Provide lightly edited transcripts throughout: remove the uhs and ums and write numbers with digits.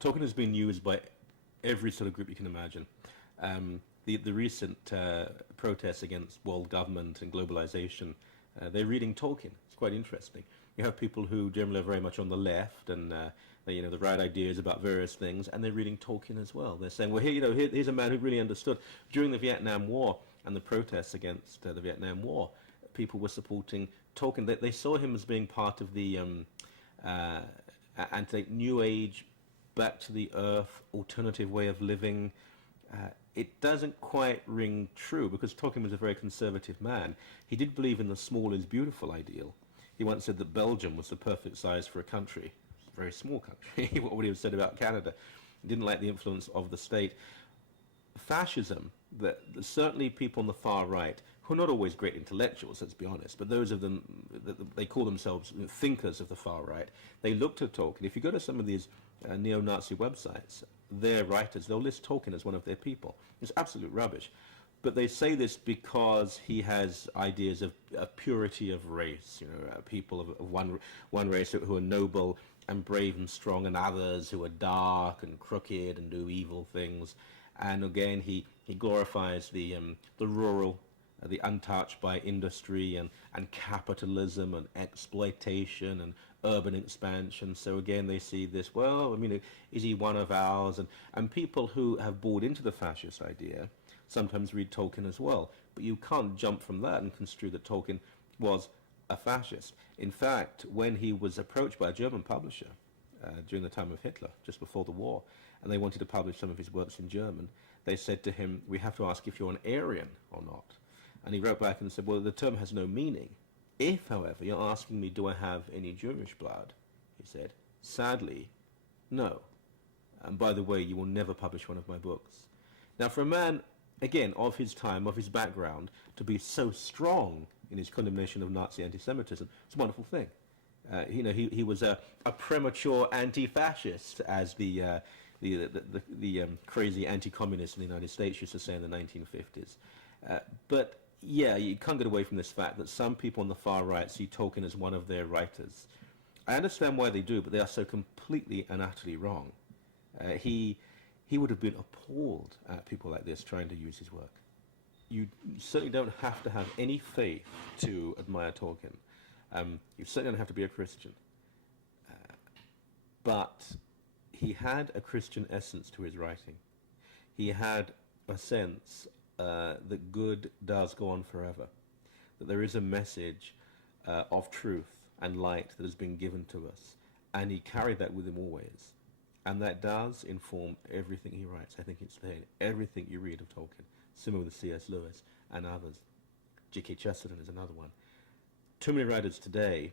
Tolkien has been used by every sort of group you can imagine. The recent protests against world government and globalization, they're reading Tolkien. It's quite interesting. You have people who generally are very much on the left and they, the right ideas about various things, and they're reading Tolkien as well. They're saying, well, here's a man who really understood during the Vietnam War and the protests against the Vietnam War. People were supporting Tolkien. They saw him as being part of the New Age, back to the earth, alternative way of living. It doesn't quite ring true because Tolkien was a very conservative man. He did believe in the small is beautiful ideal. He once said that Belgium was the perfect size for a country. It's a very small country, what would he have said about Canada? He didn't like the influence of the state. Fascism, that certainly people on the far right, who are not always great intellectuals, let's be honest, but those of them, they call themselves thinkers of the far right, they looked at Tolkien. If you go to some of these neo-Nazi websites, their writers, they'll list Tolkien as one of their people. It's absolute rubbish. But they say this because he has ideas of purity of race, people of one race who are noble and brave and strong, and others who are dark and crooked and do evil things. And again, he glorifies the rural, the untouched by industry and capitalism and exploitation and urban expansion. So again, they see this, well, is he one of ours? And people who have bought into the fascist idea sometimes read Tolkien as well. But you can't jump from that and construe that Tolkien was a fascist. In fact, when he was approached by a German publisher during the time of Hitler, just before the war, and they wanted to publish some of his works in German, they said to him, we have to ask if you're an Aryan or not. And he wrote back and said, well, the term has no meaning. If, however, you're asking me, do I have any Jewish blood? He said, sadly, no. And by the way, you will never publish one of my books. Now, for a man, again, of his time, of his background, to be so strong in his condemnation of Nazi anti-Semitism, it's a wonderful thing. He was a premature anti-fascist, as the crazy anti-communists in the United States used to say in the 1950s. But yeah, you can't get away from this fact that some people on the far right see Tolkien as one of their writers. I understand why they do, but they are so completely and utterly wrong. He would have been appalled at people like this trying to use his work. You certainly don't have to have any faith to admire Tolkien. You certainly don't have to be a Christian. But he had a Christian essence to his writing. He had a sense that good does go on forever, that there is a message of truth and light that has been given to us, and he carried that with him always. And that does inform everything he writes. I think it's there in everything you read of Tolkien. Similar with C.S. Lewis and others. G.K. Chesterton is another one. Too many writers today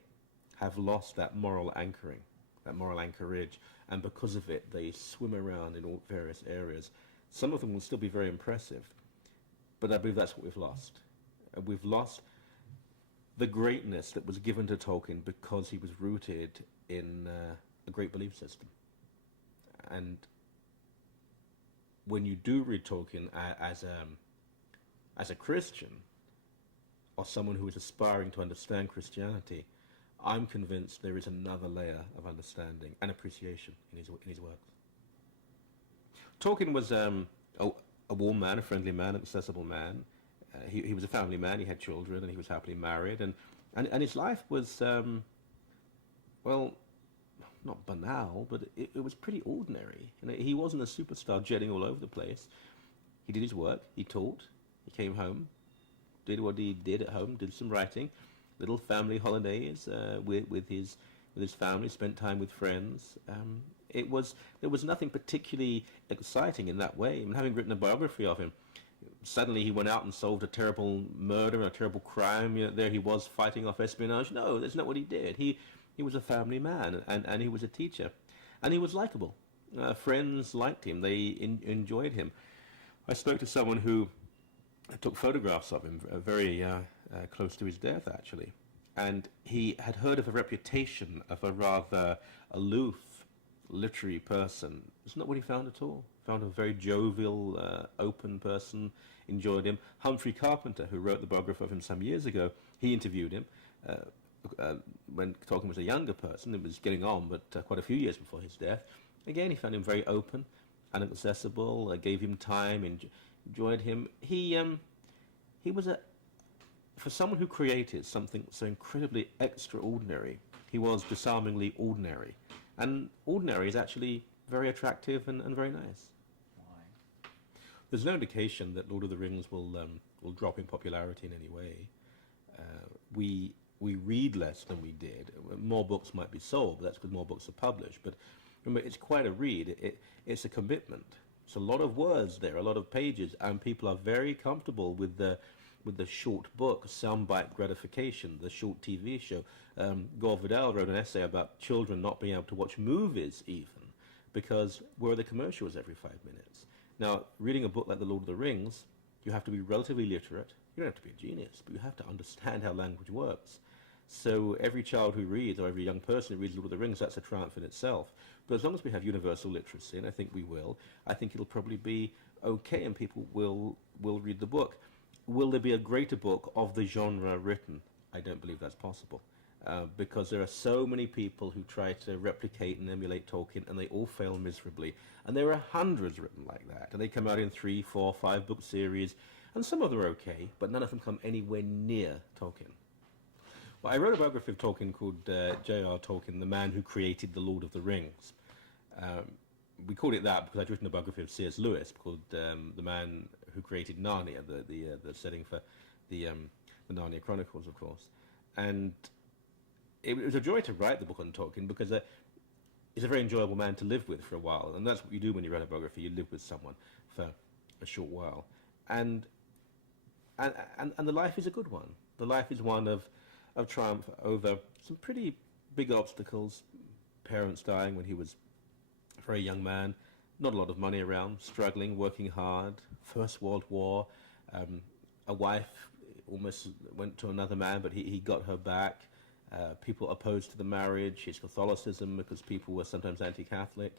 have lost that moral anchoring, that moral anchorage, and because of it, they swim around in all various areas. Some of them will still be very impressive, but I believe that's what we've lost. We've lost the greatness that was given to Tolkien because he was rooted in a great belief system. And when you do read Tolkien as a Christian, or someone who is aspiring to understand Christianity, I'm convinced there is another layer of understanding and appreciation in his works. Tolkien was a warm man, a friendly man, an accessible man. He was a family man. He had children, and he was happily married. And his life was, well, not banal, but it was pretty ordinary. He wasn't a superstar jetting all over the place. He did his work. He taught. He came home, did what he did at home, did some writing, little family holidays with his family, spent time with friends. There was nothing particularly exciting in that way. I mean, having written a biography of him, suddenly he went out and solved a terrible murder, a terrible crime. There he was fighting off espionage. No, that's not what he did. He was a family man, and he was a teacher, and he was likable. Friends liked him. They enjoyed him. I spoke to someone who took photographs of him very close to his death, actually, and he had heard of a reputation of a rather aloof, literary person. It's not what he found at all. Found a very jovial, open person, enjoyed him. Humphrey Carpenter, who wrote the biography of him some years ago, he interviewed him when Tolkien was a younger person. It was getting on, but quite a few years before his death. Again, he found him very open and accessible. Gave him time, enjoyed him. He was for someone who created something so incredibly extraordinary. He was disarmingly ordinary, and ordinary is actually very attractive and very nice. Why? There's no indication that Lord of the Rings will drop in popularity in any way. We read less than we did. More books might be sold, but that's because more books are published. But remember, it's quite a read. It's a commitment. It's a lot of words there, a lot of pages, and people are very comfortable with the short book, soundbite gratification, the short TV show. Gore Vidal wrote an essay about children not being able to watch movies even, because where are the commercials every 5 minutes? Now, reading a book like The Lord of the Rings, you have to be relatively literate. You don't have to be a genius, but you have to understand how language works. So every child who reads, or every young person who reads Lord of the Rings, that's a triumph in itself. But as long as we have universal literacy, and I think we will, I think it'll probably be okay and people will read the book. Will there be a greater book of the genre written? I don't believe that's possible. Because there are so many people who try to replicate and emulate Tolkien, and they all fail miserably. And there are hundreds written like that, and they come out in 3, 4, 5 book series, and some of them are okay, but none of them come anywhere near Tolkien. Well, I wrote a biography of Tolkien called J.R. Tolkien, the man who created The Lord of the Rings. We called it that because I'd written a biography of C.S. Lewis called The Man Who Created Narnia, the setting for the Narnia Chronicles, of course. And it was a joy to write the book on Tolkien because he's a very enjoyable man to live with for a while. And that's what you do when you write a biography. You live with someone for a short while. And the life is a good one. The life is one of triumph over some pretty big obstacles. Parents dying when he was a very young man, not a lot of money around, struggling, working hard, First World War, a wife almost went to another man, but he got her back. People opposed to the marriage, his Catholicism, because people were sometimes anti-Catholic,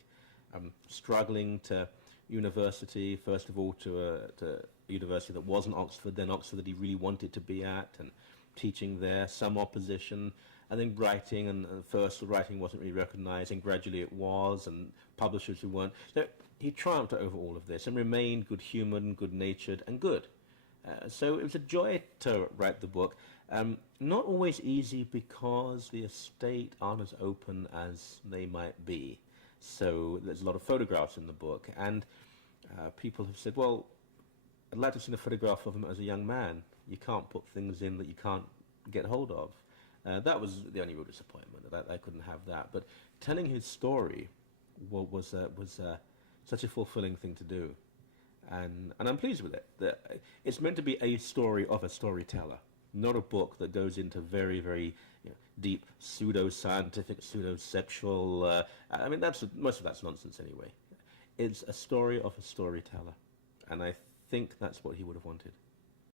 struggling to university, first of all to a university that wasn't Oxford, then Oxford that he really wanted to be at, and teaching there, some opposition, and then writing, and first the writing wasn't really recognized, and gradually it was, and publishers who weren't. So he triumphed over all of this and remained good-humored, good-natured, and good. So it was a joy to write the book. Not always easy because the estate aren't as open as they might be. So there's a lot of photographs in the book, and people have said, well, I'd like to see a photograph of him as a young man. You can't put things in that you can't get hold of. That was the only real disappointment, that I couldn't have that. But telling his story was such a fulfilling thing to do. And I'm pleased with it. It's meant to be a story of a storyteller, not a book that goes into very, very deep pseudo-scientific, pseudo-sexual... I mean, most of that's nonsense anyway. It's a story of a storyteller. And I think that's what he would have wanted.